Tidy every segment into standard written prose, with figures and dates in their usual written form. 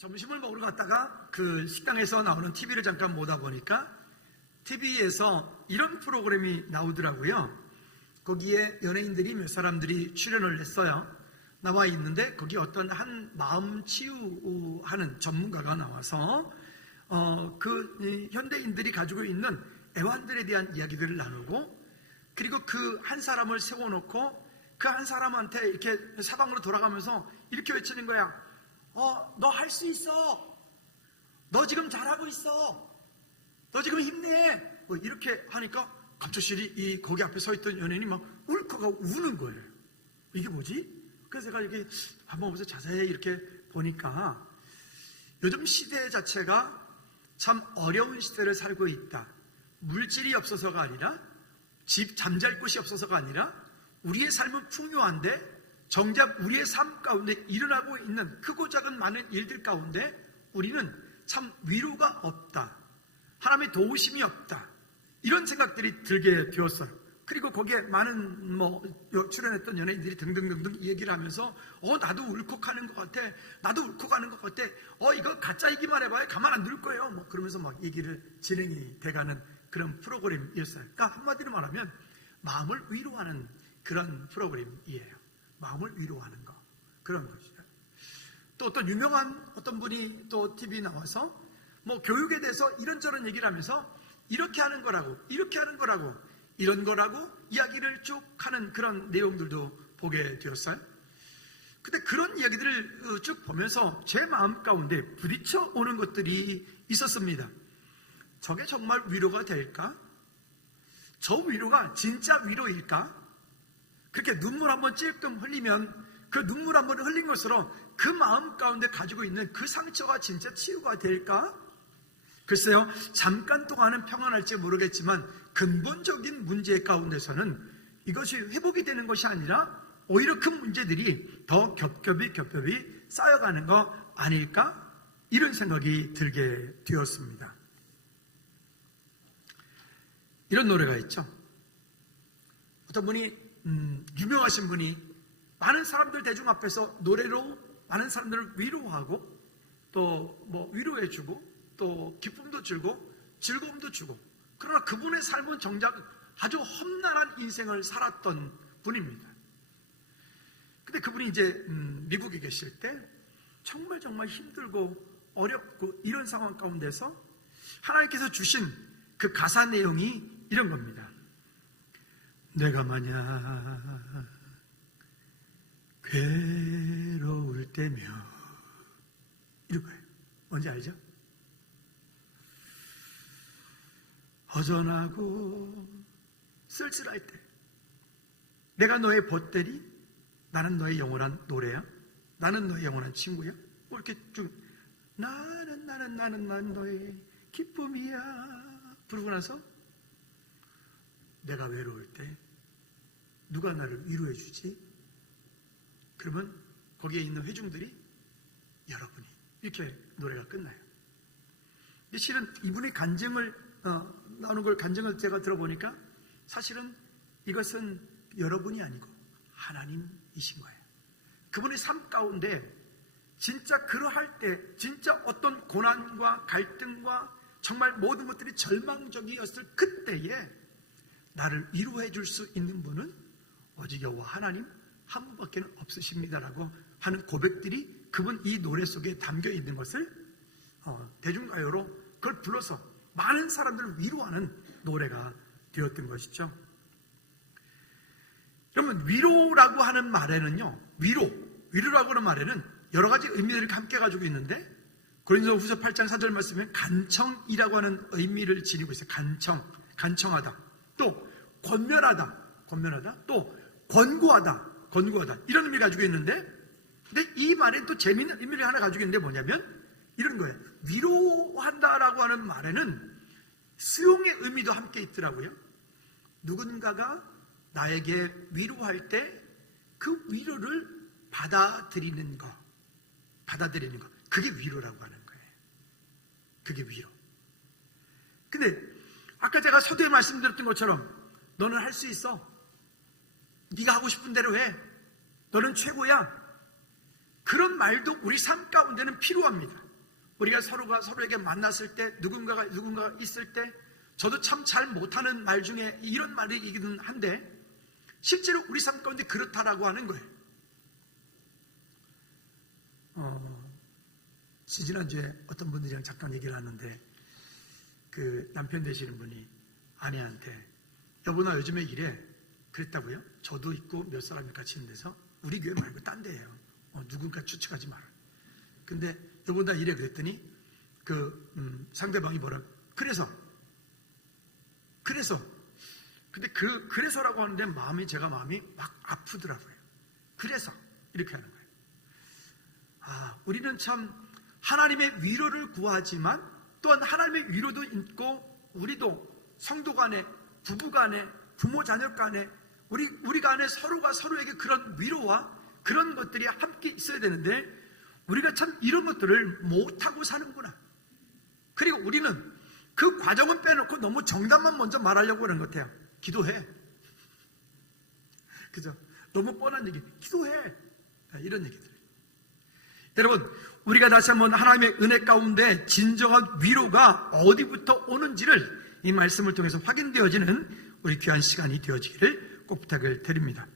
점심을 먹으러 갔다가 그 식당에서 나오는 TV를 잠깐 보다 보니까 TV에서 이런 프로그램이 나오더라고요. 거기에 연예인들이 몇 사람들이 출연을 했어요. 나와 있는데 거기 어떤 한 마음 치유하는 전문가가 나와서 그 현대인들이 가지고 있는 애환들에 대한 이야기들을 나누고, 그리고 그 한 사람을 세워놓고 그 한 사람한테 이렇게 사방으로 돌아가면서 이렇게 외치는 거야. 너 할 수 있어. 너 지금 잘하고 있어. 너 지금 힘내. 뭐 이렇게 하니까 갑자기 거기 앞에 서 있던 연예인이 막 울컥 우는 거예요. 이게 뭐지? 그래서 제가 이렇게 한번 보면서 자세히 이렇게 보니까 요즘 시대 자체가 참 어려운 시대를 살고 있다. 물질이 없어서가 아니라, 집 잠잘 곳이 없어서가 아니라, 우리의 삶은 풍요한데 정작 우리의 삶 가운데 일어나고 있는 크고 작은 많은 일들 가운데 우리는 참 위로가 없다. 하나님의 도우심이 없다. 이런 생각들이 들게 되었어요. 그리고 거기에 많은 출연했던 연예인들이 등등등등 이 얘기를 하면서 나도 울컥하는 것 같아. 나도 울컥하는 것 같아. 이거 가짜 얘기만 해봐요. 가만 안 둘 거예요. 그러면서 막 얘기를 진행이 돼가는 그런 프로그램이었어요. 그러니까 한마디로 말하면 마음을 위로하는 그런 프로그램이에요. 마음을 위로하는 거. 그런 것이죠. 또 어떤 유명한 어떤 분이 또 TV에 나와서 교육에 대해서 이런저런 얘기를 하면서 이렇게 하는 거라고, 이렇게 하는 거라고, 이런 거라고 이야기를 쭉 하는 그런 내용들도 보게 되었어요. 근데 그런 이야기들을 쭉 보면서 제 마음 가운데 부딪혀 오는 것들이 있었습니다. 저게 정말 위로가 될까? 저 위로가 진짜 위로일까? 그렇게 눈물 한번 찔끔 흘리면 그 눈물 한번 흘린 것으로 그 마음 가운데 가지고 있는 그 상처가 진짜 치유가 될까? 글쎄요, 잠깐 동안은 평안할지 모르겠지만 근본적인 문제 가운데서는 이것이 회복이 되는 것이 아니라 오히려 그 문제들이 더 겹겹이 쌓여가는 거 아닐까? 이런 생각이 들게 되었습니다. 이런 노래가 있죠. 어떤 분이 유명하신 분이 많은 사람들 대중 앞에서 노래로 많은 사람들을 위로하고 또 위로해주고 또 기쁨도 주고 즐거움도 주고, 그러나 그분의 삶은 정작 아주 험난한 인생을 살았던 분입니다. 근데 그분이 이제 미국에 계실 때 정말 힘들고 어렵고 이런 상황 가운데서 하나님께서 주신 그 가사 내용이 이런 겁니다. 내가 만약 괴로울 때면, 이런 거예요. 뭔지 알죠? 허전하고 쓸쓸할 때 내가 너의 벗대리, 나는 너의 영원한 노래야, 나는 너의 영원한 친구야, 이렇게 쭉 나는 너의 기쁨이야 부르고 나서 내가 외로울 때 누가 나를 위로해 주지? 그러면 거기에 있는 회중들이 여러분이, 이렇게 노래가 끝나요. 근데 실은 이분의 간증을 나오는 걸 간증을 제가 들어보니까 사실은 이것은 여러분이 아니고 하나님이신 거예요. 그분의 삶 가운데 진짜 그러할 때, 진짜 어떤 고난과 갈등과 정말 모든 것들이 절망적이었을 그때에 나를 위로해 줄 수 있는 분은 오직 여호와 하나님 한 분밖에 없으십니다라고 하는 고백들이 그분 이 노래 속에 담겨 있는 것을 대중가요로 그걸 불러서 많은 사람들을 위로하는 노래가 되었던 것이죠. 여러분, 위로라고 하는 말에는요, 위로라고 하는 말에는 여러 가지 의미들을 함께 가지고 있는데, 고린도후서 8장 4절 말씀에 간청이라고 하는 의미를 지니고 있어요. 간청하다, 또 권면하다, 또 권고하다 이런 의미를 가지고 있는데, 근데 이 말에 또 재미있는 의미를 하나 가지고 있는데 뭐냐면 이런 거예요. 위로한다라고 하는 말에는 수용의 의미도 함께 있더라고요. 누군가가 나에게 위로할 때 그 위로를 받아들이는 거, 그게 위로라고 하는 거예요. 그게 위로. 근데 아까 제가 서두에 말씀드렸던 것처럼 너는 할 수 있어, 네가 하고 싶은 대로 해, 너는 최고야, 그런 말도 우리 삶 가운데는 필요합니다. 우리가 서로가 서로에게 만났을 때, 누군가가 있을 때, 저도 참 잘 못하는 말 중에 이런 말이기는 한데 실제로 우리 삶 가운데 그렇다라고 하는 거예요. 지난주에 어떤 분들이랑 잠깐 얘기를 하는데 그 남편 되시는 분이 아내한테 여보 나 요즘에 이래 그랬다고요? 저도 있고 몇 사람이 같이 있는 데서 우리 교회 말고 딴 데예요. 누군가 추측하지 마라. 근데 여보 나 이래 그랬더니 상대방이 뭐라 그래서 근데 그래서라고 하는데 제가 마음이 막 아프더라고요. 그래서 이렇게 하는 거예요. 우리는 참 하나님의 위로를 구하지만 또한 하나님의 위로도 있고 우리도 성도 간에 부부 간에 부모 자녀 간에 우리 간에 서로가 서로에게 그런 위로와 그런 것들이 함께 있어야 되는데 우리가 참 이런 것들을 못하고 사는구나. 그리고 우리는 그 과정은 빼놓고 너무 정답만 먼저 말하려고 하는 것 같아요. 기도해. 그죠? 너무 뻔한 얘기. 기도해. 이런 얘기들. 여러분, 우리가 다시 한번 하나님의 은혜 가운데 진정한 위로가 어디부터 오는지를 이 말씀을 통해서 확인되어지는 우리 귀한 시간이 되어지기를 꼭 부탁을 드립니다.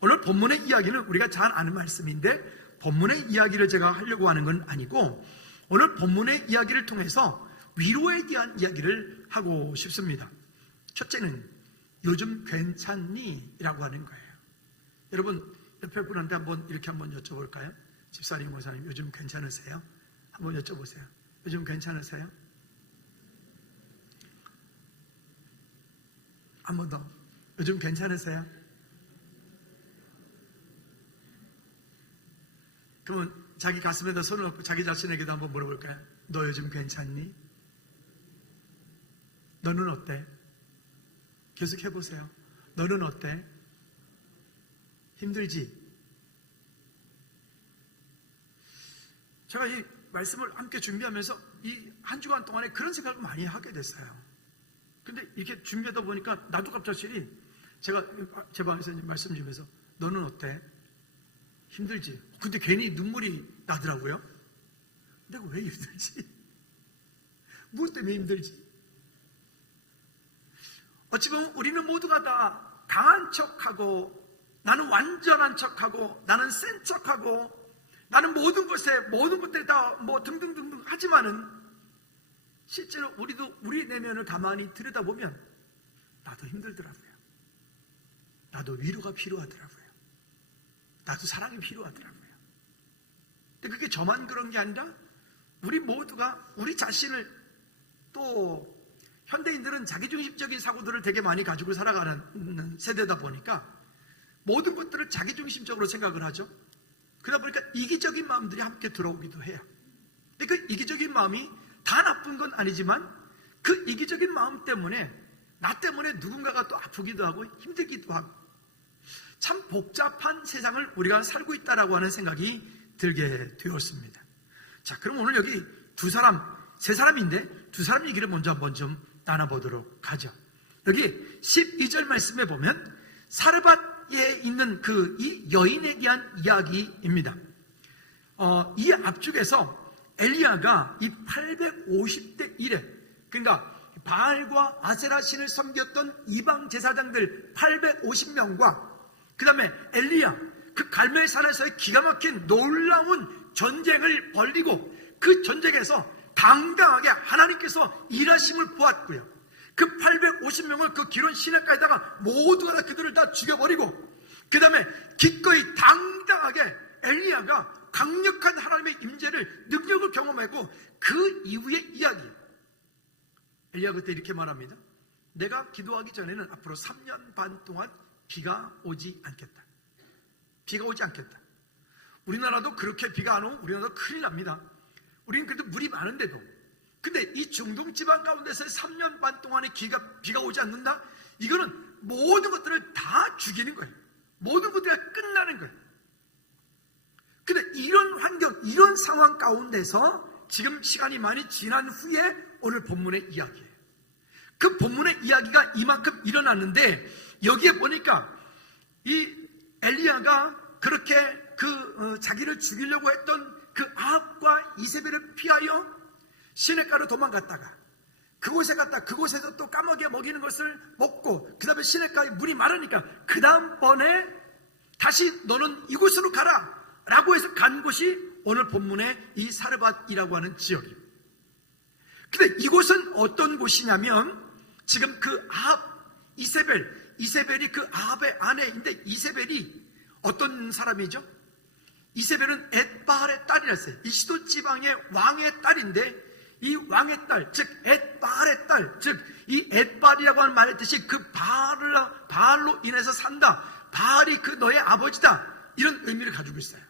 오늘 본문의 이야기는 우리가 잘 아는 말씀인데 본문의 이야기를 제가 하려고 하는 건 아니고 오늘 본문의 이야기를 통해서 위로에 대한 이야기를 하고 싶습니다. 첫째는 요즘 괜찮니? 라고 하는 거예요. 여러분 옆에 분한테 이렇게 한번 여쭤볼까요? 집사님, 권사님 요즘 괜찮으세요? 한번 여쭤보세요. 요즘 괜찮으세요? 한 번 더. 요즘 괜찮으세요? 그러면 자기 가슴에다 손을 얹고 자기 자신에게도 한번 물어볼까요? 너 요즘 괜찮니? 너는 어때? 계속 해보세요. 너는 어때? 힘들지? 제가 이 말씀을 함께 준비하면서 이 한 주간 동안에 그런 생각을 많이 하게 됐어요. 근데 이렇게 준비하다 보니까 나도 갑자기 제가 제 방에서 말씀 주면서 너는 어때? 힘들지? 근데 괜히 눈물이 나더라고요. 내가 왜 힘들지? 무엇 때문에 힘들지? 어찌 보면 우리는 모두가 다 강한 척하고 나는 완전한 척하고 나는 센 척하고 나는 모든 것들이 다 등등등등 하지만은 실제로 우리도 우리 내면을 가만히 들여다보면 나도 힘들더라고요. 나도 위로가 필요하더라고요. 나도 사랑이 필요하더라고요. 근데 그게 저만 그런 게 아니라 우리 모두가 우리 자신을 또 현대인들은 자기중심적인 사고들을 되게 많이 가지고 살아가는 세대다 보니까 모든 것들을 자기중심적으로 생각을 하죠. 그러다 보니까 이기적인 마음들이 함께 들어오기도 해요. 근데 그 이기적인 마음이 다 나쁜 건 아니지만 그 이기적인 마음 때문에 나 때문에 누군가가 또 아프기도 하고 힘들기도 하고 참 복잡한 세상을 우리가 살고 있다라고 하는 생각이 들게 되었습니다. 자, 그럼 오늘 여기 세 사람인데 두 사람 얘기를 먼저 한번 좀 나눠보도록 하죠. 여기 12절 말씀에 보면 사르밧에 있는 이 여인에 대한 이야기입니다. 이 앞쪽에서 엘리야가 이 850대 1에 그러니까 바알과 아세라 신을 섬겼던 이방 제사장들 850명과 그 다음에 엘리야 그 갈멜산에서의 기가 막힌 놀라운 전쟁을 벌이고 그 전쟁에서 당당하게 하나님께서 일하심을 보았고요. 그 850명을 그 기론 시내가에다가 모두가 다 그들을 다 죽여버리고 그 다음에 기꺼이 당당하게 엘리야가 강력한 하나님의 임재를 능력을 경험하고 그 이후의 이야기. 엘리야 그때 이렇게 말합니다. 내가 기도하기 전에는 앞으로 3년 반 동안 비가 오지 않겠다. 비가 오지 않겠다. 우리나라도 그렇게 비가 안 오면 우리나라도 큰일 납니다. 우리는 그래도 물이 많은데도. 근데 이 중동 지방 가운데서 3년 반 동안의 비가 오지 않는다? 이거는 모든 것들을 다 죽이는 거예요. 모든 것들이 끝나는 거예요. 근데 이런 환경, 이런 상황 가운데서 지금 시간이 많이 지난 후에 오늘 본문의 이야기예요. 그 본문의 이야기가 이만큼 일어났는데 여기에 보니까 이 엘리야가 그렇게 자기를 죽이려고 했던 그 아합과 이세벨을 피하여 시냇가로 도망갔다가 그곳에 갔다 그곳에서 또 까마귀가 먹이는 것을 먹고 그 다음에 시냇가에 물이 마르니까 그 다음번에 다시 너는 이곳으로 가라 라고 해서 간 곳이 오늘 본문의 이 사르밧이라고 하는 지역이에요. 근데 이곳은 어떤 곳이냐면 지금 그 이세벨이 그 아합의 아내인데 이세벨이 어떤 사람이죠? 이세벨은 엣바알의 딸이랬어요. 이 시돈 지방의 왕의 딸인데 이 왕의 딸, 즉 엣바알의 딸, 즉 이 엣바알이라고 하는 말의 뜻이 그 바알로 인해서 산다. 바알이 그 너의 아버지다. 이런 의미를 가지고 있어요.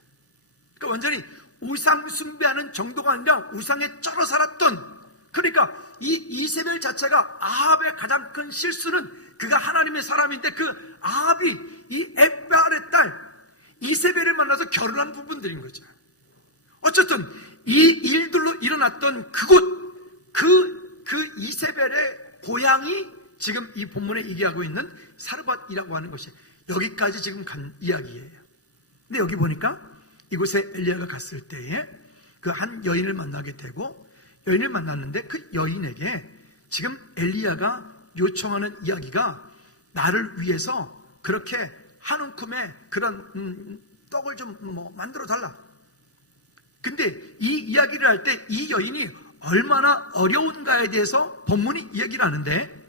그러니까 완전히 우상 숭배하는 정도가 아니라 우상에 쩔어 살았던, 그러니까 이 이세벨 자체가 아합의 가장 큰 실수는 그가 하나님의 사람인데 그 아합이 이 엣바알의 딸 이세벨을 만나서 결혼한 부분들인 거죠. 어쨌든 이 일들로 일어났던 그곳, 그 이세벨의 고향이 지금 이 본문에 얘기하고 있는 사르밧이라고 하는 것이 여기까지 지금 간 이야기예요. 근데 여기 보니까 이곳에 엘리야가 갔을 때에 그 한 여인을 만나게 되고, 여인을 만났는데 그 여인에게 지금 엘리야가 요청하는 이야기가 나를 위해서 그렇게 한 움큼의 그런 떡을 좀 만들어 달라. 근데 이 이야기를 할 때 이 여인이 얼마나 어려운가에 대해서 본문이 이야기를 하는데,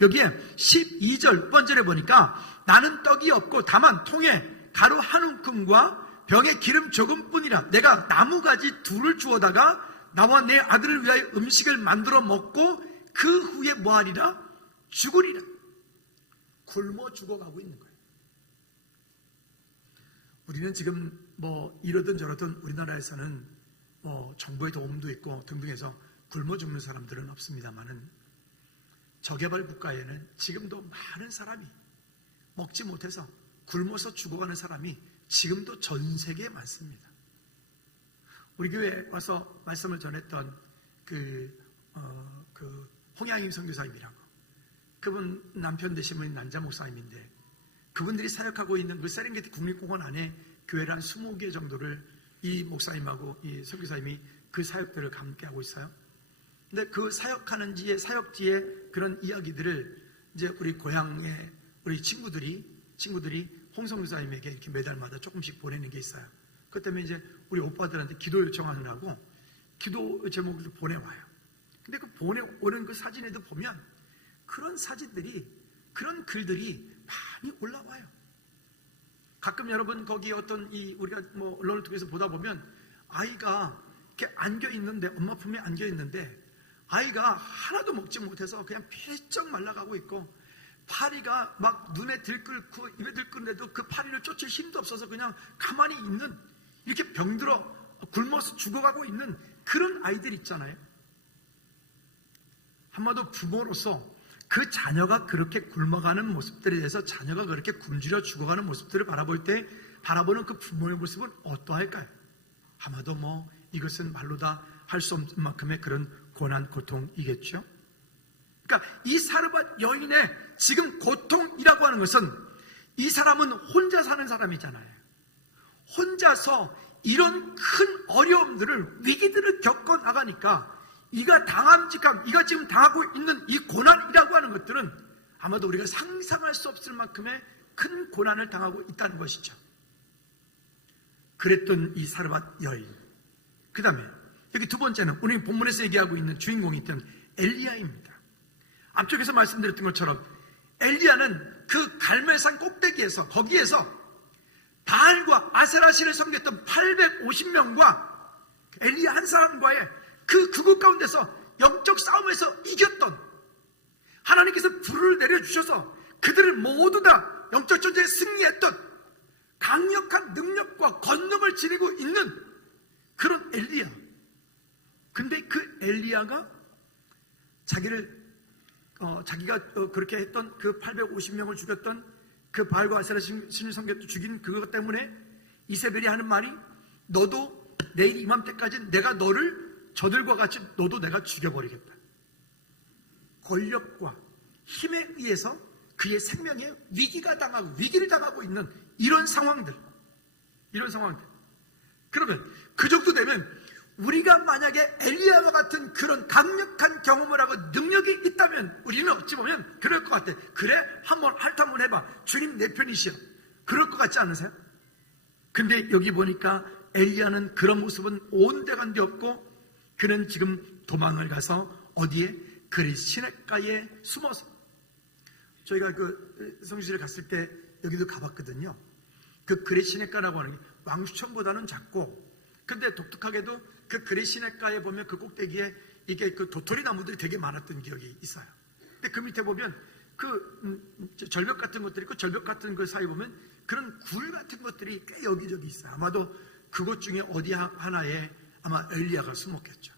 여기에 12절 번절에 보니까 나는 떡이 없고 다만 통에 가루 한 움큼과 병에 기름 조금뿐이라 내가 나무가지 둘을 주워다가 나와 내 아들을 위하여 음식을 만들어 먹고 그 후에 뭐하리라? 죽으리라. 굶어 죽어가고 있는 거예요. 우리는 지금 이러든 저러든 우리나라에서는 정부의 도움도 있고 등등해서 굶어 죽는 사람들은 없습니다만은 저개발 국가에는 지금도 많은 사람이 먹지 못해서 굶어서 죽어가는 사람이 지금도 전 세계에 많습니다. 우리 교회에 와서 말씀을 전했던 그 홍양임 선교사님이라고, 그분 남편 되신 분이 난자 목사님인데 그분들이 사역하고 있는 그 세렝게티 국립공원 안에 교회를 한 20개 정도를 이 목사님하고 이 선교사님이 그 사역들을 함께 하고 있어요. 근데 그 사역하는 사역지의 그런 이야기들을 이제 우리 고향의 우리 친구들이 홍 선교사님에게 이렇게 매달마다 조금씩 보내는 게 있어요. 그것 때문에 이제 우리 오빠들한테 기도 요청하느라고 기도 제목을 보내와요. 근데 그 보내오는 그 사진에도 보면 그런 사진들이, 그런 글들이 많이 올라와요. 가끔 여러분 거기 어떤 우리가 언론을 통해서 보다 보면 아이가 이렇게 안겨 있는데, 엄마 품에 안겨 있는데 아이가 하나도 먹지 못해서 그냥 폐쩍 말라가고 있고, 파리가 막 눈에 들끓고 입에 들끓는데도 그 파리를 쫓을 힘도 없어서 그냥 가만히 있는, 이렇게 병들어 굶어서 죽어가고 있는 그런 아이들 있잖아요. 한마디로 부모로서 그 자녀가 그렇게 굶어가는 모습들에 대해서, 자녀가 그렇게 굶주려 죽어가는 모습들을 바라보는 그 부모의 모습은 어떠할까요? 아마도 이것은 말로 다 할 수 없는 만큼의 그런 고난, 고통이겠죠. 그러니까 이 사르밧 여인의 지금 고통이라고 하는 것은, 이 사람은 혼자 사는 사람이잖아요. 혼자서 이런 큰 어려움들을, 위기들을 겪어 나가니까 이가 이가 지금 당하고 있는 이 고난이라고 하는 것들은 아마도 우리가 상상할 수 없을 만큼의 큰 고난을 당하고 있다는 것이죠. 그랬던 이 사르밧 여인. 그 다음에 여기 두 번째는 우리 본문에서 얘기하고 있는 주인공이 있던 엘리야입니다. 앞쪽에서 말씀드렸던 것처럼 엘리야는 그 갈멜산 꼭대기에서, 거기에서 바알과 아세라신을 섬겼던 850명과 엘리야 한 사람과의 그곳 가운데서 영적 싸움에서 이겼던, 하나님께서 불을 내려주셔서 그들을 모두 다 영적 전쟁에 승리했던 강력한 능력과 권능을 지니고 있는 그런 엘리야. 근데 그 엘리야가 자기가 그렇게 했던 그 850명을 죽였던 그 바알과 아세라 신을 섬겼던 죽인 그것 때문에 이세벨이 하는 말이, 너도 내일 이맘때까지 내가 너를 저들과 같이 너도 내가 죽여버리겠다. 권력과 힘에 의해서 그의 생명에 위기를 당하고 있는 이런 상황들. 그러면 그 정도 되면 우리가 만약에 엘리야와 같은 그런 강력한 경험을 하고 능력이 있다면 우리는 어찌 보면 그럴 것 같아. 그래? 한번 한번 해봐. 주님 내 편이시여. 그럴 것 같지 않으세요? 근데 여기 보니까 엘리야는 그런 모습은 온데간데 없고 그는 지금 도망을 가서 어디에? 그리 시냇가에 숨어서. 저희가 그 성지를 갔을 때 여기도 가봤거든요. 그 그리 시냇가라고 하는 게 왕수천보다는 작고, 근데 독특하게도 그 그리 시냇가에 보면 그 꼭대기에 이게 그 도토리 나무들이 되게 많았던 기억이 있어요. 근데 그 밑에 보면 그 절벽 같은 것들이 있고, 절벽 같은 그 사이 보면 그런 굴 같은 것들이 꽤 여기저기 있어요. 아마도 그곳 중에 어디 하나에 아마 엘리야가 숨었겠죠.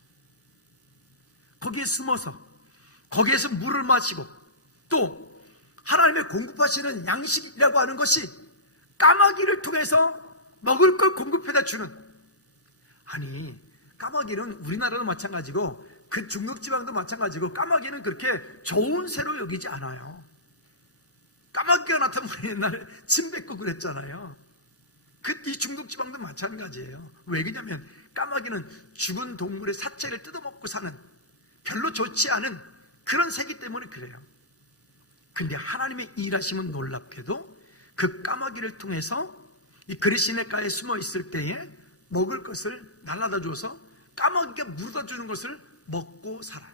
거기에 숨어서 거기에서 물을 마시고, 또 하나님의 공급하시는 양식이라고 하는 것이 까마귀를 통해서 먹을 걸 공급해다 주는. 아니, 까마귀는 우리나라도 마찬가지고 그 중국지방도 마찬가지고 까마귀는 그렇게 좋은 새로 여기지 않아요. 까마귀가 나타나면 우리 옛날에 침 뱉고 그랬잖아요. 이 중국지방도 마찬가지예요. 왜 그러냐면 까마귀는 죽은 동물의 사체를 뜯어먹고 사는, 별로 좋지 않은 그런 새기 때문에 그래요. 근데 하나님의 일하심은 놀랍게도 그 까마귀를 통해서 이 그리 시냇가에 숨어 있을 때에 먹을 것을 날라다 줘서 까마귀가 물어다 주는 것을 먹고 살아요.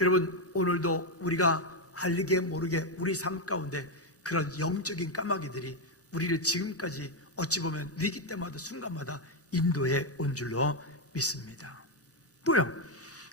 여러분, 오늘도 우리가 알게 모르게 우리 삶 가운데 그런 영적인 까마귀들이 우리를 지금까지 어찌 보면 위기 때마다 순간마다 인도해 온 줄로 믿습니다. 또요,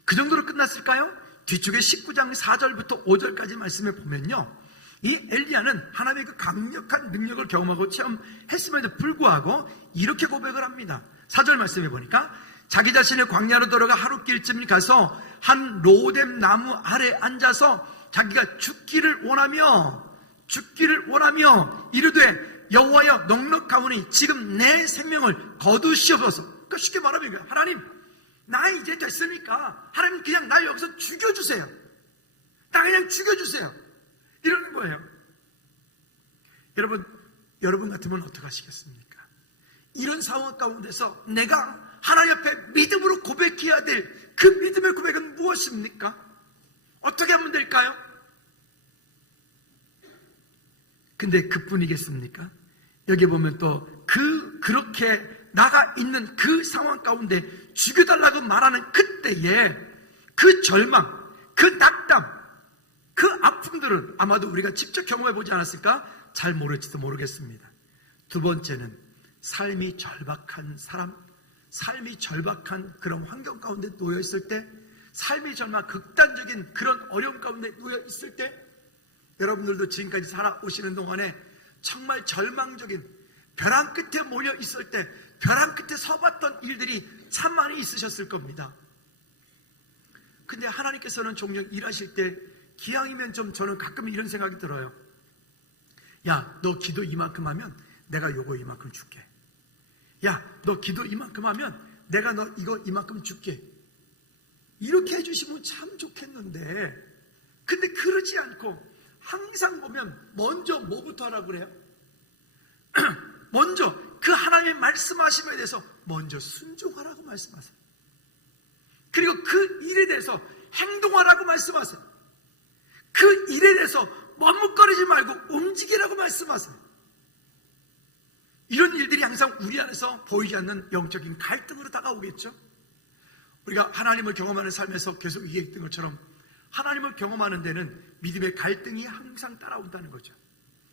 그 정도로 끝났을까요? 뒤쪽에 19장 4절부터 5절까지 말씀을 보면요, 이 엘리야는 하나님의 그 강력한 능력을 경험하고 체험했음에도 불구하고 이렇게 고백을 합니다. 4절 말씀해 보니까 자기 자신의 광야로 들어가 하룻길쯤 가서 한 로뎀 나무 아래 앉아서 자기가 죽기를 원하며 이르되 여호와여 넉넉하오니 지금 내 생명을 거두시옵소서. 그러니까 쉽게 말하면 하나님, 나 이제 됐으니까 하나님 그냥 나 여기서 죽여주세요. 나 그냥 죽여주세요. 이러는 거예요. 여러분 같으면 어떡하시겠습니까? 이런 상황 가운데서 내가 하나님 앞에 믿음으로 고백해야 될 그 믿음의 고백은 무엇입니까? 어떻게 하면 될까요? 근데 그뿐이겠습니까? 여기 보면 또 그렇게 나가 있는 그 상황 가운데 죽여달라고 말하는 그때에 그 절망, 그 낙담, 그 아픔들은 아마도 우리가 직접 경험해 보지 않았을까? 잘 모를지도 모르겠습니다. 두 번째는 삶이 절박한 사람, 삶이 절박한 그런 환경 가운데 놓여 있을 때, 삶이 정말 극단적인 그런 어려움 가운데 놓여 있을 때, 여러분들도 지금까지 살아오시는 동안에 정말 절망적인 벼랑 끝에 몰려 있을 때, 벼랑 끝에 서봤던 일들이 참 많이 있으셨을 겁니다. 근데 하나님께서는 종종 일하실 때 기왕이면 좀, 저는 가끔 이런 생각이 들어요. 야, 너 기도 이만큼 하면 내가 요거 이만큼 줄게. 야, 너 기도 이만큼 하면 내가 너 이거 이만큼 줄게. 이렇게 해주시면 참 좋겠는데, 근데 그러지 않고 항상 보면 먼저 뭐부터 하라고 그래요? 먼저 그 하나님의 말씀하심에 대해서 먼저 순종하라고 말씀하세요. 그리고 그 일에 대해서 행동하라고 말씀하세요. 그 일에 대해서 머뭇거리지 말고 움직이라고 말씀하세요. 이런 일들이 항상 우리 안에서 보이지 않는 영적인 갈등으로 다가오겠죠. 우리가 하나님을 경험하는 삶에서 계속 얘기했던 것처럼 하나님을 경험하는 데는 믿음의 갈등이 항상 따라온다는 거죠.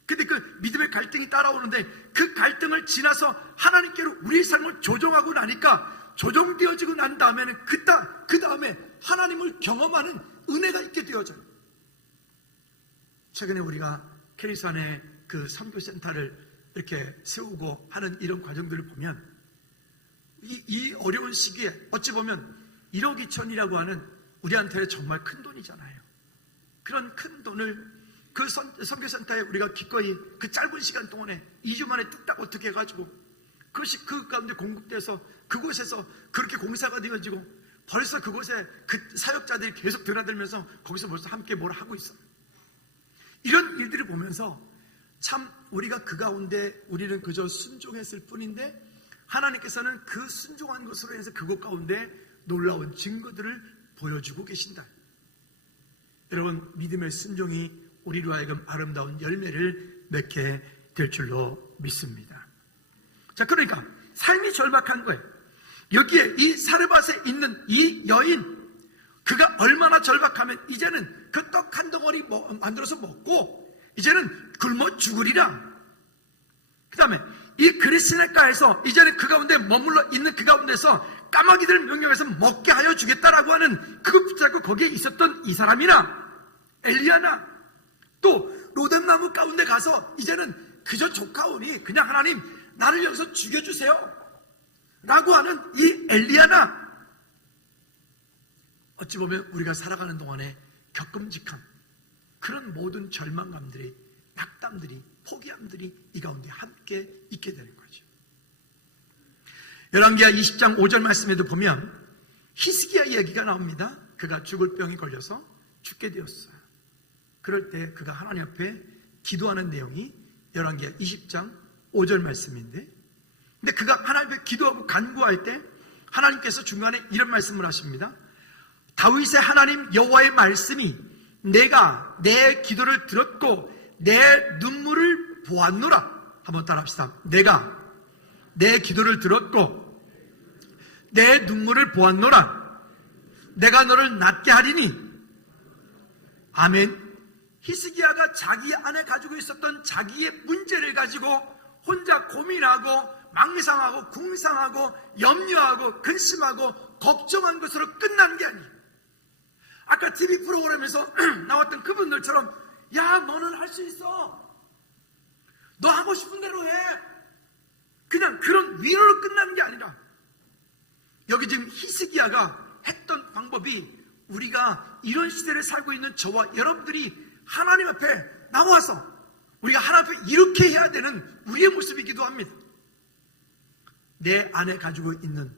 근데 그 믿음의 갈등이 따라오는데 그 갈등을 지나서 하나님께로 우리의 삶을 조정하고 나니까, 조정되어지고 난 다음에는 그 다음에 하나님을 경험하는 은혜가 있게 되어져요. 최근에 우리가 캐리산에 그 선교센터를 이렇게 세우고 하는 이런 과정들을 보면 이 어려운 시기에 어찌 보면 1억 2천이라고 하는 우리한테는 정말 큰 돈이잖아요. 그런 큰 돈을 그 선교센터에 우리가 기꺼이 그 짧은 시간 동안에 2주 만에 뚝딱 어떻게 해가지고 그것이 그 가운데 공급돼서 그곳에서 그렇게 공사가 되어지고 벌써 그곳에 그 사역자들이 계속 드나들면서 거기서 벌써 함께 뭘 하고 있어요. 이런 일들을 보면서 참 우리가 그 가운데 우리는 그저 순종했을 뿐인데 하나님께서는 그 순종한 것으로 해서 그곳 가운데 놀라운 증거들을 보여주고 계신다. 여러분, 믿음의 순종이 우리로 하여금 아름다운 열매를 맺게 될 줄로 믿습니다. 자, 그러니까 삶이 절박한 거예요. 여기에 이 사르밧에 있는 이 여인, 그가 얼마나 절박하면 이제는 그 떡 한 덩어리 만들어서 먹고 이제는 굶어 죽으리라. 그 다음에 이 그리스네가에서 이제는 그 가운데 머물러 있는 그 가운데서 까마귀들 명령해서 먹게 하여 주겠다라고 하는 그것 붙잡고 거기에 있었던 이 사람이나 엘리야나 또 로뎀나무 가운데 가서 이제는 그저 조카오니 그냥 하나님 나를 여기서 죽여주세요 라고 하는 이 엘리야나, 어찌 보면 우리가 살아가는 동안에 겪음직한 그런 모든 절망감들이, 낙담들이, 포기함들이 이 가운데 함께 있게 되는 거죠. 열왕기하 20장 5절 말씀에도 보면 히스기야 이야기가 나옵니다. 그가 죽을 병이 걸려서 죽게 되었어요. 그럴 때 그가 하나님 앞에 기도하는 내용이 열왕기하 20장 5절 말씀인데, 근데 그가 하나님 앞에 기도하고 간구할 때 하나님께서 중간에 이런 말씀을 하십니다. 다윗의 하나님 여호와의 말씀이 내가 내 기도를 들었고 내 눈물을 보았노라. 한번 따라합시다. 내가 내 기도를 들었고 내 눈물을 보았노라. 내가 너를 낫게 하리니. 아멘. 히스기야가 자기 안에 가지고 있었던 자기의 문제를 가지고 혼자 고민하고 망상하고 궁상하고 염려하고 근심하고 걱정한 것으로 끝난 게 아니에요. 아까 TV 프로그램에서 나왔던 그분들처럼 야, 너는 할 수 있어. 너 하고 싶은 대로 해. 그냥 그런 위로로 끝나는 게 아니라, 여기 지금 히스기야가 했던 방법이 우리가 이런 시대를 살고 있는 저와 여러분들이 하나님 앞에 나와서 우리가 하나님 앞에 이렇게 해야 되는 우리의 모습이기도 합니다. 내 안에 가지고 있는,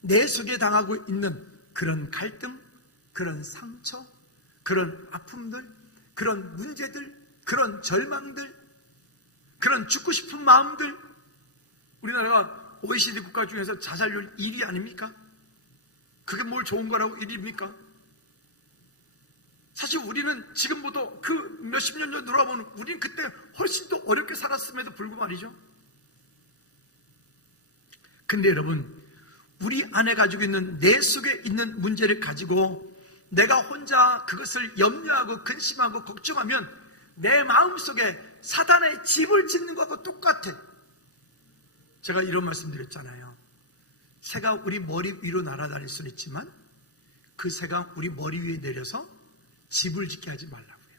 내 속에 당하고 있는 그런 갈등, 그런 상처, 그런 아픔들, 그런 문제들, 그런 절망들, 그런 죽고 싶은 마음들. 우리나라가 OECD 국가 중에서 자살률 1위 아닙니까? 그게 뭘 좋은 거라고 1위입니까? 사실 우리는 지금보다 그 몇십 년 전 돌아보면 우리는 그때 훨씬 더 어렵게 살았음에도 불구하고 말이죠. 근데 여러분, 우리 안에 가지고 있는, 내 속에 있는 문제를 가지고 내가 혼자 그것을 염려하고 근심하고 걱정하면 내 마음속에 사단의 집을 짓는 것과 똑같아. 제가 이런 말씀 드렸잖아요. 새가 우리 머리 위로 날아다닐 수는 있지만 그 새가 우리 머리 위에 내려서 집을 짓게 하지 말라고요.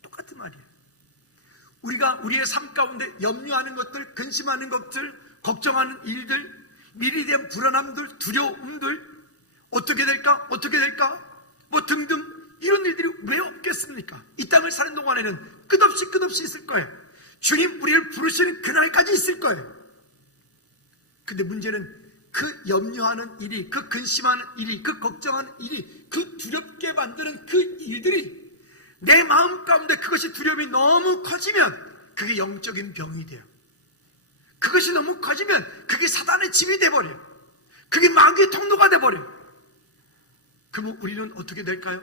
똑같은 말이에요. 우리가 우리의 삶 가운데 염려하는 것들, 근심하는 것들, 걱정하는 일들, 미래에 대한 불안함들, 두려움들, 어떻게 될까? 어떻게 될까? 뭐 등등 이런 일들이 왜 없겠습니까? 이 땅을 사는 동안에는 끝없이 있을 거예요. 주님 우리를 부르시는 그날까지 있을 거예요. 근데 문제는 그 염려하는 일이, 그 근심하는 일이, 그 걱정하는 일이, 그 두렵게 만드는 그 일들이 내 마음 가운데 그것이 두려움이 너무 커지면 그게 영적인 병이 돼요. 그것이 너무 커지면 그게 사단의 짐이 돼버려요. 그게 마귀의 통로가 돼버려요. 그러면 우리는 어떻게 될까요?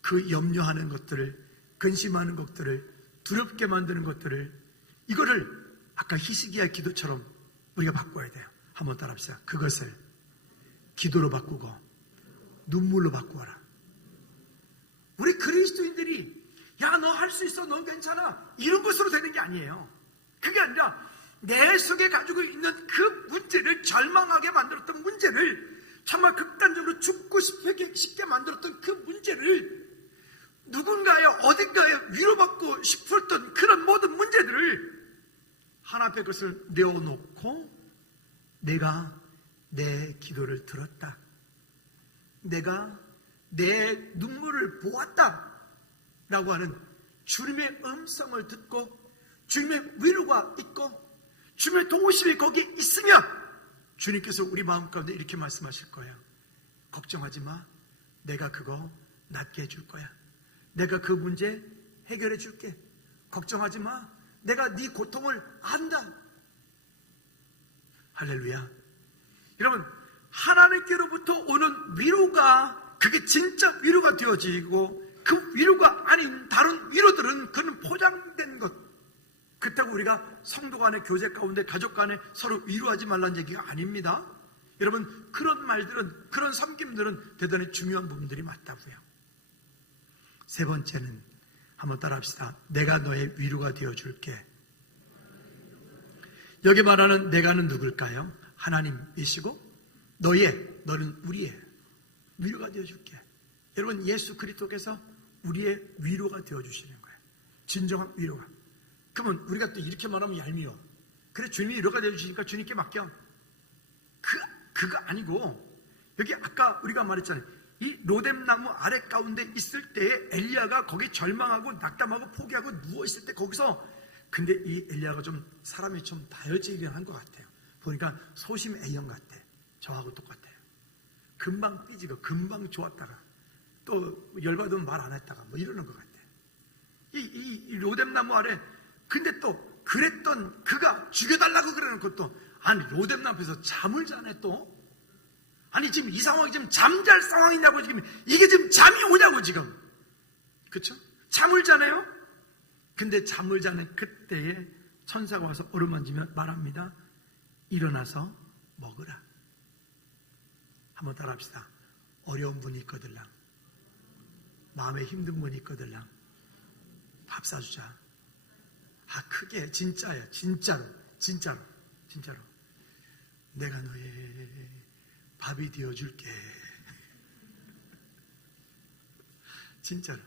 그 염려하는 것들을, 근심하는 것들을, 두렵게 만드는 것들을, 이거를 아까 히스기야의 기도처럼 우리가 바꿔야 돼요. 한번 따라합시다. 그것을 기도로 바꾸고 눈물로 바꾸어라. 우리 그리스도인들이 야, 너 할 수 있어, 너 괜찮아, 이런 것으로 되는 게 아니에요. 그게 아니라 내 속에 가지고 있는 그 문제를, 절망하게 만들었던 문제를, 정말 극단적으로 죽고 싶게 만들었던 그 문제를, 누군가의 어딘가에 위로받고 싶었던 그런 모든 문제들을 하나 앞에 그것을 내어놓고 내가 내 기도를 들었다, 내가 내 눈물을 보았다 라고 하는 주님의 음성을 듣고 주님의 위로가 있고 주님의 도우심이 거기에 있으면 주님께서 우리 마음 가운데 이렇게 말씀하실 거예요. 걱정하지 마. 내가 그거 낫게 해줄 거야. 내가 그 문제 해결해 줄게. 걱정하지 마. 내가 네 고통을 안다. 할렐루야. 여러분, 하나님께로부터 오는 위로가 그게 진짜 위로가 되어지고 그 위로가 아닌 다른 위로들은 그는 포장된 것. 그렇다고 우리가 성도 간의 교제 가운데 가족 간에 서로 위로하지 말라는 얘기가 아닙니다. 여러분, 그런 말들은, 그런 섬김들은 대단히 중요한 부분들이 맞다고요. 세 번째는 한번 따라합시다. 내가 너의 위로가 되어줄게. 여기 말하는 내가는 누굴까요? 하나님이시고 너는 우리의 위로가 되어줄게. 여러분, 예수 그리스도께서 우리의 위로가 되어주시는 거예요. 진정한 위로가. 그러면 우리가 또 이렇게 말하면 얄미워. 그래, 주님이 위로가 되어주시니까 주님께 맡겨. 그거 아니고, 여기 아까 우리가 말했잖아요. 이 로뎀나무 아래 가운데 있을 때에 엘리야가 거기 절망하고 낙담하고 포기하고 누워있을 때 거기서, 근데 이 엘리야가 좀 사람이 좀 다혈질이한 것 같아요. 보니까 소심 A형 같아. 저하고 똑같아요. 금방 삐지고 금방 좋았다가 또 열받으면 말 안 했다가 뭐 이러는 것 같아요. 이 로뎀나무 아래, 근데 또 그랬던 그가 죽여달라고 그러는 것도, 아니 로뎀나무 앞에서 잠을 자네 또. 아니 지금 이 상황이 지금 잠잘 상황이냐고, 지금 이게 지금 잠이 오냐고 지금. 그렇죠? 잠을 자네요. 근데 잠을 자는 그때에 천사가 와서 어루만지며 말합니다. 일어나서 먹으라. 한번 따라합시다. 어려운 분이 있거들랑, 마음에 힘든 분이 있거들랑 밥 사주자. 크게 진짜야. 진짜로 내가 너의 밥이 되어줄게. 진짜로.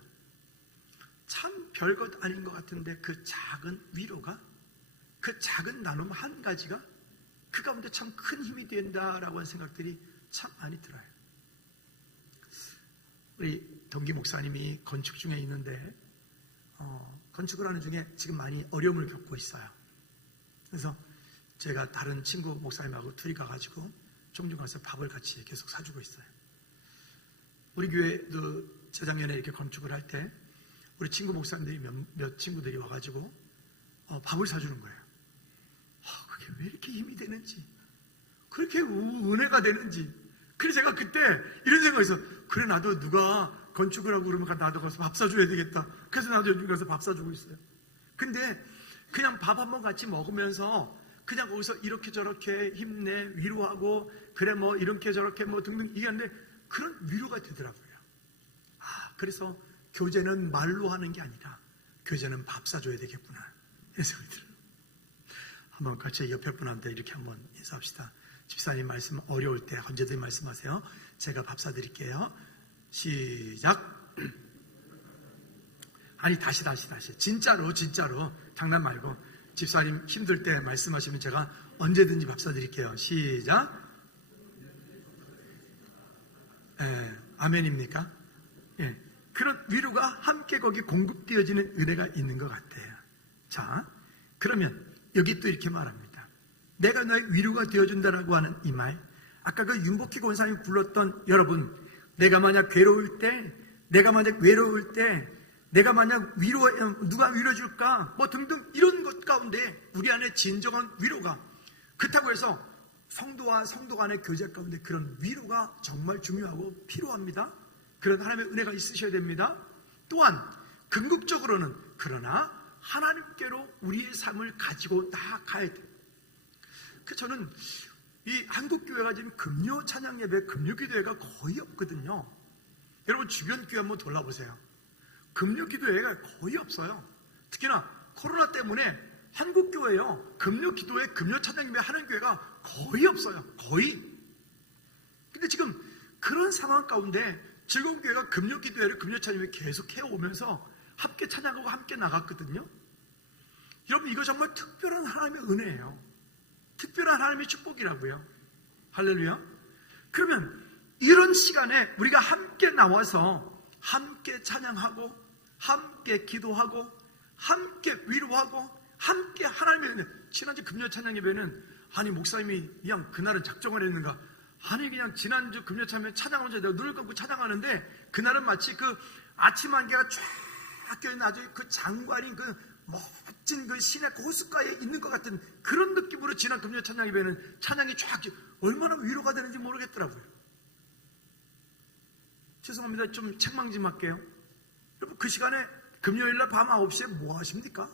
참 별것 아닌 것 같은데 그 작은 위로가, 그 작은 나눔 한 가지가 그 가운데 참 큰 힘이 된다라고 하는 생각들이 참 많이 들어요. 우리 동기 목사님이 건축 중에 있는데 건축을 하는 중에 지금 많이 어려움을 겪고 있어요. 그래서 제가 다른 친구 목사님하고 둘이 가가지고 종종 가서 밥을 같이 계속 사주고 있어요. 우리 교회도 재작년에 이렇게 건축을 할 때 우리 친구 목사님들이 몇 친구들이 와가지고 밥을 사주는 거예요. 그게 왜 이렇게 힘이 되는지, 그렇게 은혜가 되는지. 그래서 제가 그때 이런 생각에서, 그래 나도 누가 건축을 하고 그러면 나도 가서 밥 사줘야 되겠다. 그래서 나도 요즘 가서 밥 사주고 있어요. 근데 그냥 밥 한번 같이 먹으면서 그냥 거기서 이렇게 저렇게 힘내 위로하고, 그래 뭐 이렇게 저렇게 뭐 등등 얘기하는데 그런 위로가 되더라고요. 그래서 교제는 말로 하는 게 아니라 교제는 밥 사줘야 되겠구나, 이런 생각이 들어요. 한번 같이 옆에 분한테 이렇게 한번 인사합시다. 집사님 말씀 어려울 때 언제든 말씀하세요. 제가 밥 사드릴게요. 시작. 아니 다시 진짜로 장난 말고, 집사님 힘들 때 말씀하시면 제가 언제든지 밥 사드릴게요. 시작. 아멘입니까? 예. 그런 위로가 함께 거기 공급되어지는 은혜가 있는 것 같아요. 자, 그러면 여기 또 이렇게 말합니다. 내가 너의 위로가 되어준다라고 하는 이 말, 아까 그 윤복희 권사님이 불렀던, 여러분, 내가 만약 괴로울 때, 내가 만약 외로울 때, 내가 만약 누가 위로해줄까 뭐 등등 이런 것 가운데 우리 안에 진정한 위로가, 그렇다고 해서 성도와 성도 간의 교제 가운데 그런 위로가 정말 중요하고 필요합니다. 그런 하나님의 은혜가 있으셔야 됩니다. 또한 궁극적으로는 그러나 하나님께로 우리의 삶을 가지고 나아가야 돼요. 저는 이 한국교회가 지금 금요 찬양 예배, 금요 기도회가 거의 없거든요. 여러분 주변 교회 한번 돌아보세요. 금요 기도회가 거의 없어요. 특히나 코로나 때문에 한국교회요, 금요 기도회, 금요 찬양 예배 하는 교회가 거의 없어요. 거의. 근데 지금 그런 상황 가운데 즐거운 교회가 금요 기도회를, 금요 찬양 예배 계속 해오면서 함께 찬양하고 함께 나갔거든요. 여러분 이거 정말 특별한 하나님의 은혜예요. 특별한 하나님의 축복이라고요. 할렐루야. 그러면 이런 시간에 우리가 함께 나와서 함께 찬양하고 함께 기도하고 함께 위로하고 함께 하나님의 은혜. 지난주 금요 찬양 예배는 아니 목사님이 그냥 그날은 작정을 했는가, 아니 그냥 지난주 금요 찬양하면서 내가 눈을 감고 찬양하는데 그날은 마치 그 아침 안개가 쫙 껴있는 아주 그 장관인 그 멋진 그 시내 호숫가에 있는 것 같은 그런 느낌으로 지난 금요 찬양 예배는 찬양이 쫙 얼마나 위로가 되는지 모르겠더라고요. 죄송합니다. 좀 책망 좀 할게요. 여러분, 그 시간에 금요일날 밤 9시에 뭐 하십니까?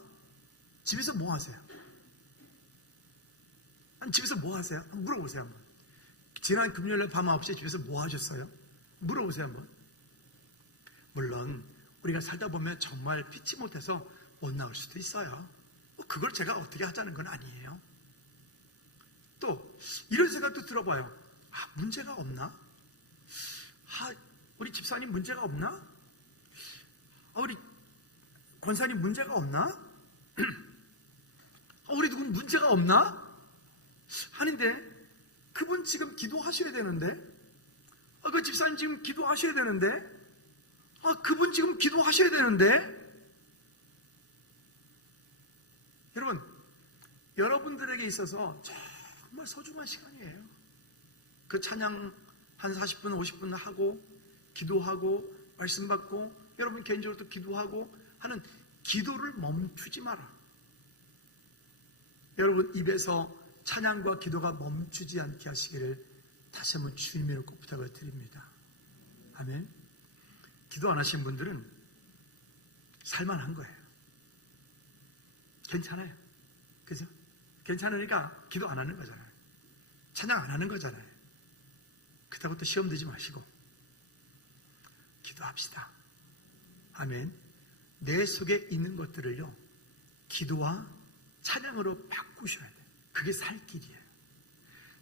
집에서 뭐 하세요? 아니, 집에서 뭐 하세요? 한번 물어보세요. 한번. 지난 금요일날 밤 9시에 집에서 뭐 하셨어요? 물어보세요. 한번. 물론 우리가 살다 보면 정말 피치 못해서 못 나올 수도 있어요. 그걸 제가 어떻게 하자는 건 아니에요. 또 이런 생각도 들어봐요. 문제가 없나? 우리 집사님 문제가 없나? 우리 권사님 문제가 없나? 우리 누군 문제가 없나? 아닌데 그분 지금 기도하셔야 되는데, 그 집사님 지금 기도하셔야 되는데, 그분 지금 기도하셔야 되는데. 여러분, 여러분들에게 있어서 정말 소중한 시간이에요. 그 찬양 한 40분, 50분 하고, 기도하고, 말씀 받고, 여러분 개인적으로 또 기도하고 하는 기도를 멈추지 마라. 여러분 입에서 찬양과 기도가 멈추지 않게 하시기를 다시 한번 주님의 이름으로 꼭 부탁을 드립니다. 아멘. 기도 안 하신 분들은 살만한 거예요. 괜찮아요. 그죠? 괜찮으니까 기도 안 하는 거잖아요. 찬양 안 하는 거잖아요. 그렇다고 또 시험 들지 마시고 기도합시다. 아멘. 내 속에 있는 것들을요, 기도와 찬양으로 바꾸셔야 돼요. 그게 살 길이에요.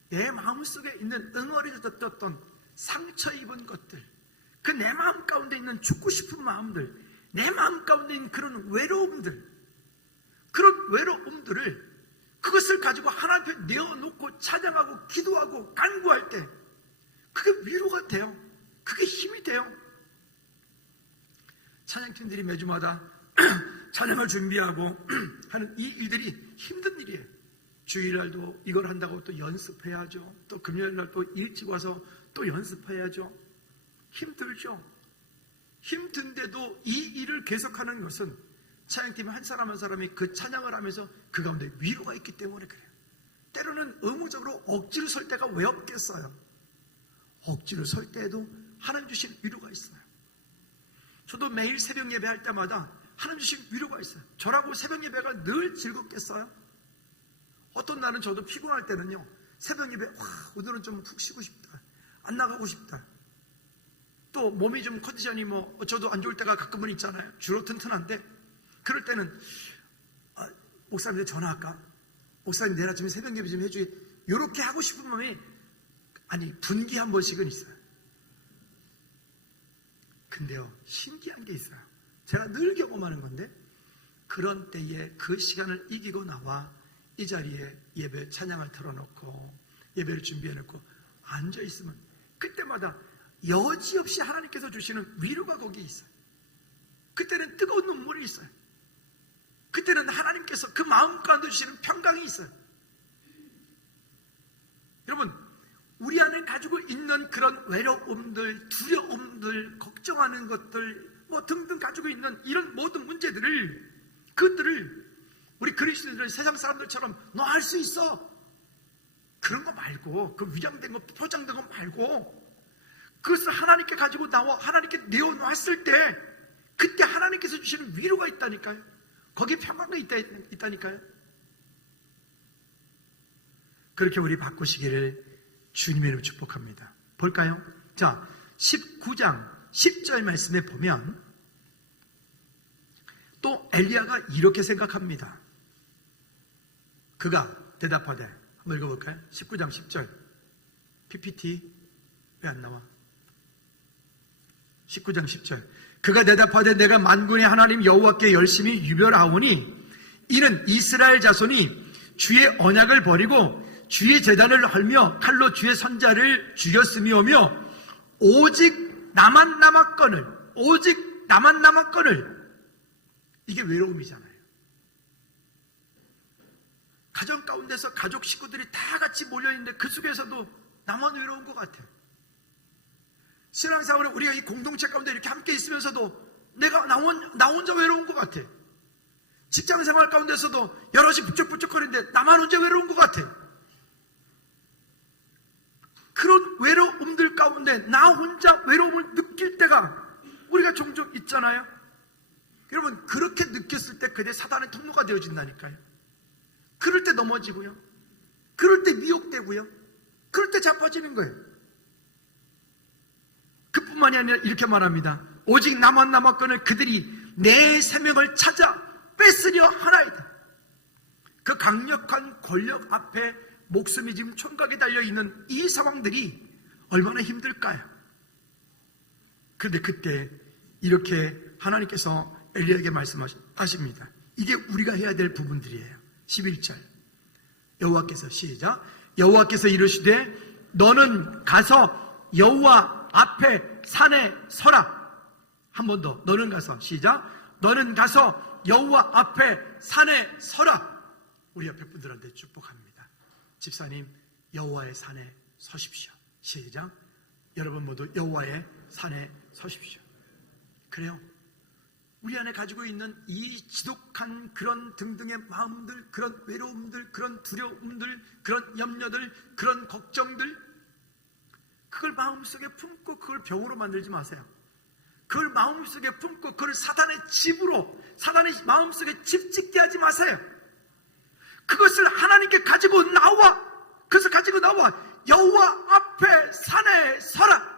내 마음속에 있는 응어리졌던 상처 입은 것들, 그 내 마음 가운데 있는 죽고 싶은 마음들, 내 마음 가운데 있는 그런 외로움들, 그런 외로움들을 그것을 가지고 하나님 앞에 내어놓고 찬양하고 기도하고 간구할 때 그게 위로가 돼요. 그게 힘이 돼요. 찬양팀들이 매주마다 찬양을 준비하고 하는 이 일들이 힘든 일이에요. 주일날도 이걸 한다고 또 연습해야죠. 또 금요일날 또 일찍 와서 또 연습해야죠. 힘들죠. 힘든데도 이 일을 계속하는 것은 찬양팀 한 사람 한 사람이 그 찬양을 하면서 그 가운데 위로가 있기 때문에 그래요. 때로는 의무적으로 억지로 설 때가 왜 없겠어요? 억지로 설 때에도 하나님 주신 위로가 있어요. 저도 매일 새벽 예배할 때마다 하나님 주신 위로가 있어요. 저라고 새벽 예배가 늘 즐겁겠어요? 어떤 날은 저도 피곤할 때는요, 새벽 예배, 오늘은 좀 푹 쉬고 싶다, 안 나가고 싶다. 또 몸이 좀 컨디션이 저도 안 좋을 때가 가끔은 있잖아요. 주로 튼튼한데 그럴 때는 목사님한테 전화할까? 목사님 내일 아침에 새벽 예배 좀 해주기, 이렇게 하고 싶은 마음이 분기 한 번씩은 있어요. 근데요, 신기한 게 있어요. 제가 늘 경험하는 건데, 그런 때에 그 시간을 이기고 나와 이 자리에 예배 찬양을 틀어놓고 예배를 준비해놓고 앉아있으면 그때마다 여지없이 하나님께서 주시는 위로가 거기에 있어요. 그때는 뜨거운 눈물이 있어요. 그때는 하나님께서 그 마음 가운데 주시는 평강이 있어요. 여러분, 우리 안에 가지고 있는 그런 외로움들, 두려움들, 걱정하는 것들 등등 가지고 있는 이런 모든 문제들을, 그것들을 우리 그리스도인들은 세상 사람들처럼 너 할 수 있어, 그런 거 말고, 그 위장된 거, 포장된 거 말고, 그것을 하나님께 가지고 나와 하나님께 내어놨을 때 그때 하나님께서 주시는 위로가 있다니까요. 거기에 평강이 있다니까요. 그렇게 우리 바꾸시기를 주님의 이름으로 축복합니다. 볼까요? 자, 19장 10절 말씀에 보면 또 엘리야가 이렇게 생각합니다. 그가 대답하되, 한번 읽어볼까요? 19장 10절. PPT 왜 안 나와? 19장 10절. 그가 대답하되 내가 만군의 하나님 여호와께 열심히 유별하오니 이는 이스라엘 자손이 주의 언약을 버리고 주의 제단을 헐며 칼로 주의 선자를 죽였음이오며 오직 나만 남았거늘, 오직 나만 남았거늘. 이게 외로움이잖아요. 가정 가운데서 가족 식구들이 다 같이 몰려있는데 그 속에서도 나만 외로운 것 같아요. 신앙생활에 우리가 이 공동체 가운데 이렇게 함께 있으면서도 내가 나 혼자 외로운 것 같아. 직장 생활 가운데서도 여럿이 부쩍부쩍거리는데 나만 언제 외로운 것 같아? 그런 외로움들 가운데 나 혼자 외로움을 느낄 때가 우리가 종종 있잖아요. 여러분, 그렇게 느꼈을 때 그게 사단의 통로가 되어진다니까요. 그럴 때 넘어지고요, 그럴 때 미혹되고요, 그럴 때 자빠지는 거예요. 그뿐만이 아니라 이렇게 말합니다. 오직 나만 남았거늘 그들이 내 생명을 찾아 뺏으려 하나이다. 그 강력한 권력 앞에 목숨이 지금 총각에 달려있는 이 상황들이 얼마나 힘들까요? 그런데 그때 이렇게 하나님께서 엘리야에게 말씀하십니다. 이게 우리가 해야 될 부분들이에요. 11절 여호와께서 시작. 여호와께서 이르시되 너는 가서 여호와 앞에 산에 서라. 한 번 더. 너는 가서 시작. 너는 가서 여호와 앞에 산에 서라. 우리 옆에 분들한테 축복합니다. 집사님, 여호와의 산에 서십시오. 시작. 여러분 모두 여호와의 산에 서십시오. 그래요. 우리 안에 가지고 있는 이 지독한 그런 등등의 마음들, 그런 외로움들, 그런 두려움들, 그런 염려들, 그런 걱정들, 그걸 마음속에 품고 그걸 병으로 만들지 마세요. 그걸 마음속에 품고 그걸 사단의 집으로, 사단의 마음속에 집짓게 하지 마세요. 그것을 하나님께 가지고 나와, 그것을 가지고 나와 여호와 앞에 산에 서라.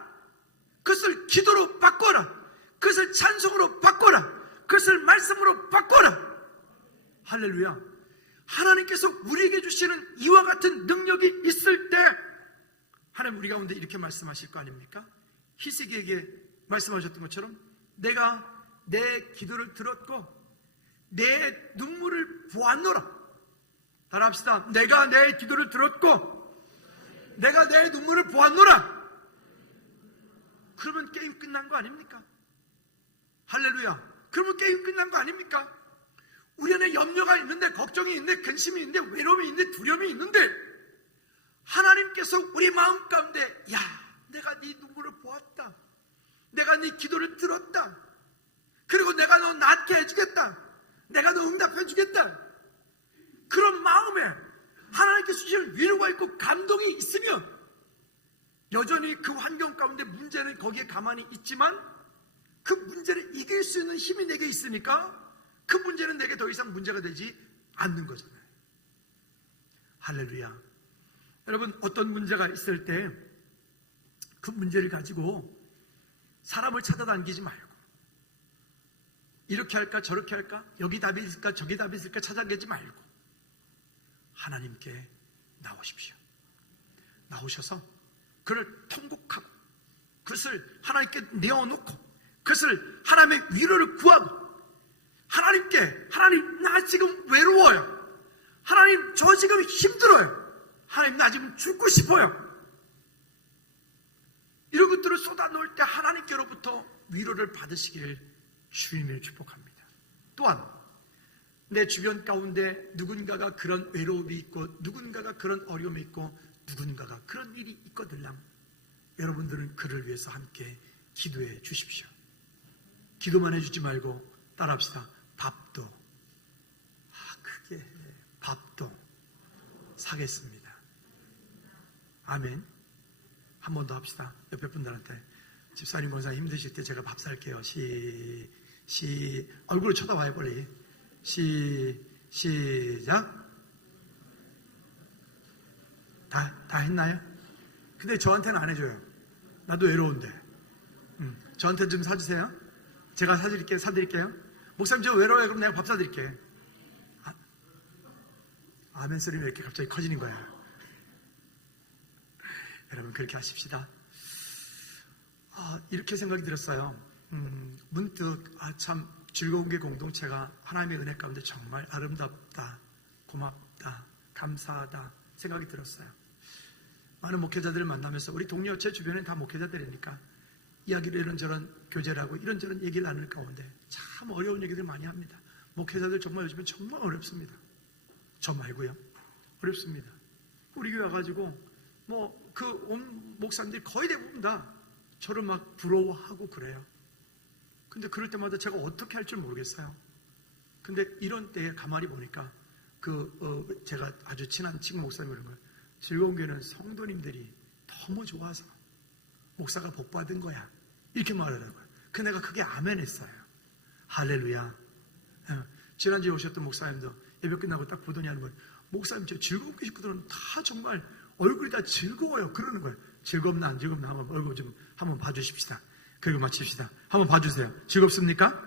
그것을 기도로 바꿔라. 그것을 찬송으로 바꿔라. 그것을 말씀으로 바꿔라. 할렐루야. 하나님께서 우리에게 주시는 이와 같은 능력이 있을 때 하나님 우리 가운데 이렇게 말씀하실 거 아닙니까? 히스기에게 말씀하셨던 것처럼 내가 내 기도를 들었고 내 눈물을 보았노라. 따라합시다. 내가 내 기도를 들었고 내가 내 눈물을 보았노라. 그러면 게임 끝난 거 아닙니까? 할렐루야. 그러면 게임 끝난 거 아닙니까? 우리 안에 염려가 있는데, 걱정이 있는데, 근심이 있는데, 외로움이 있는데, 두려움이 있는데 하나님께서 우리 마음 가운데 야, 내가 네 눈물을 보았다. 내가 네 기도를 들었다. 그리고 내가 너 낫게 해주겠다. 내가 너 응답해 주겠다. 그런 마음에 하나님께서 주시는 위로가 있고 감동이 있으면 여전히 그 환경 가운데 문제는 거기에 가만히 있지만 그 문제를 이길 수 있는 힘이 내게 있으니까 그 문제는 내게 더 이상 문제가 되지 않는 거잖아요. 할렐루야. 여러분, 어떤 문제가 있을 때 그 문제를 가지고 사람을 찾아다니지 말고 이렇게 할까 저렇게 할까, 여기 답이 있을까 저기 답이 있을까 찾아다니지 말고 하나님께 나오십시오. 나오셔서 그를 통곡하고 그것을 하나님께 내어놓고 그것을 하나님의 위로를 구하고 하나님께, 하나님 나 지금 외로워요. 하나님 저 지금 힘들어요. 하나님 나 지금 죽고 싶어요. 이런 것들을 쏟아놓을 때 하나님께로부터 위로를 받으시기를 주님을 축복합니다. 또한 내 주변 가운데 누군가가 그런 외로움이 있고 누군가가 그런 어려움이 있고 누군가가 그런 일이 있거든요. 여러분들은 그를 위해서 함께 기도해 주십시오. 기도만 해주지 말고 따라합시다. 밥도 크게 밥도 사겠습니다. 아멘. 한 번 더 합시다. 옆에 분들한테 집사님 권사님 힘드실 때 제가 밥 살게요. 얼굴을 쳐다봐요 빨리. 시작. 다 했나요? 근데 저한테는 안 해줘요. 나도 외로운데. 저한테 좀 사주세요. 제가 사드릴게요. 목사님 저 외로워요. 그럼 내가 밥 사드릴게. 아멘 소리는 왜 이렇게 갑자기 커지는 거야? 여러분 그렇게 하십시다. 이렇게 생각이 들었어요. 문득 참 즐거운 게 공동체가 하나님의 은혜 가운데 정말 아름답다, 고맙다, 감사하다 생각이 들었어요. 많은 목회자들을 만나면서 우리 동료체 주변엔 다 목회자들이니까 이야기를 이런저런 교제를 하고 이런저런 얘기를 나눌 가운데 참 어려운 얘기들 많이 합니다. 목회자들 정말 요즘엔 정말 어렵습니다. 저 말고요. 어렵습니다. 우리 교회 와가지고 그 온 목사님들이 거의 대부분 다 저를 막 부러워하고 그래요. 근데 그럴 때마다 제가 어떻게 할 줄 모르겠어요. 근데 이런 때에 가만히 보니까 제가 아주 친한 친구 목사님 그런 거예요. 즐거운 교회는 성도님들이 너무 좋아서 목사가 복 받은 거야. 이렇게 말하더라고요. 그 내가 그게 아멘 했어요. 할렐루야. 지난주에 오셨던 목사님도 예배 끝나고 딱 보더니 하는 거예요. 목사님, 저 즐거운 교회 식구들은 다 정말 얼굴이 다 즐거워요. 그러는 거예요. 즐겁나 안 즐겁나 한번 얼굴 좀 한번 봐주십시다. 그리고 마칩시다. 한번 봐주세요. 즐겁습니까?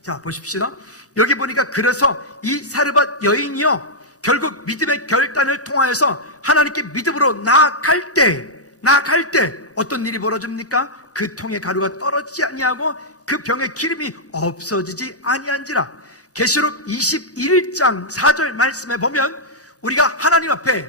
자, 보십시다. 여기 보니까 그래서 이 사르밧 여인이요, 결국 믿음의 결단을 통하여서 하나님께 믿음으로 나아갈 때 어떤 일이 벌어집니까? 그 통의 가루가 떨어지지 아니하고 그 병의 기름이 없어지지 아니한지라. 계시록 21장 4절 말씀에 보면 우리가 하나님 앞에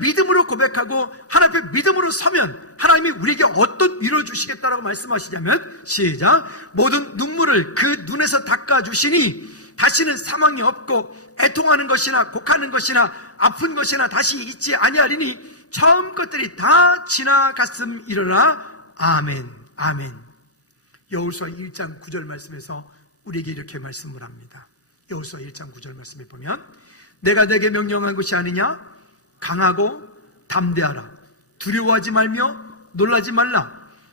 믿음으로 고백하고 하나님 앞에 믿음으로 서면 하나님이 우리에게 어떤 위로를 주시겠다라고 말씀하시냐면, 시작. 모든 눈물을 그 눈에서 닦아주시니 다시는 사망이 없고 애통하는 것이나 곡하는 것이나 아픈 것이나 다시 있지 아니하리니 처음 것들이 다 지나갔음이로라. 아멘. 아멘. 여호수아 1장 9절 말씀에서 우리에게 이렇게 말씀을 합니다. 여호수아 1장 9절 말씀에 보면, 내가 내게 명령한 것이 아니냐? 강하고 담대하라. 두려워하지 말며 놀라지 말라.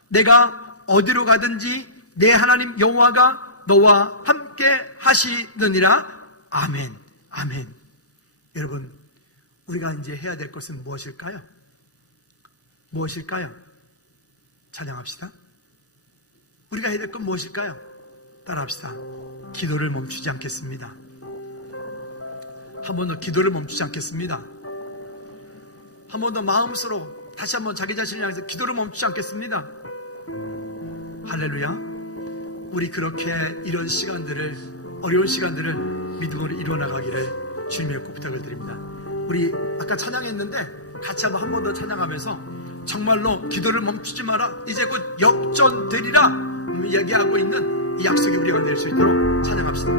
내가 어디로 가든지 내 하나님 여호와가 너와 함께 하시느니라. 아멘. 아멘. 여러분, 우리가 이제 해야 될 것은 무엇일까요? 무엇일까요? 찬양합시다. 우리가 해야 될 건 무엇일까요? 따라합시다. 기도를 멈추지 않겠습니다. 한 번 더 기도를 멈추지 않겠습니다. 한 번 더 마음으로 다시 한번 자기 자신을 향해서 기도를 멈추지 않겠습니다. 할렐루야. 우리 그렇게 이런 시간들을, 어려운 시간들을 믿음으로 이뤄나가기를 주님의 꼭 부탁을 드립니다. 우리 아까 찬양했는데 같이 한번 한 번 더 찬양하면서 정말로 기도를 멈추지 마라, 이제 곧 역전되리라 이야기하고 있는 이 약속이 우리가 낼 수 있도록 찬양합시다.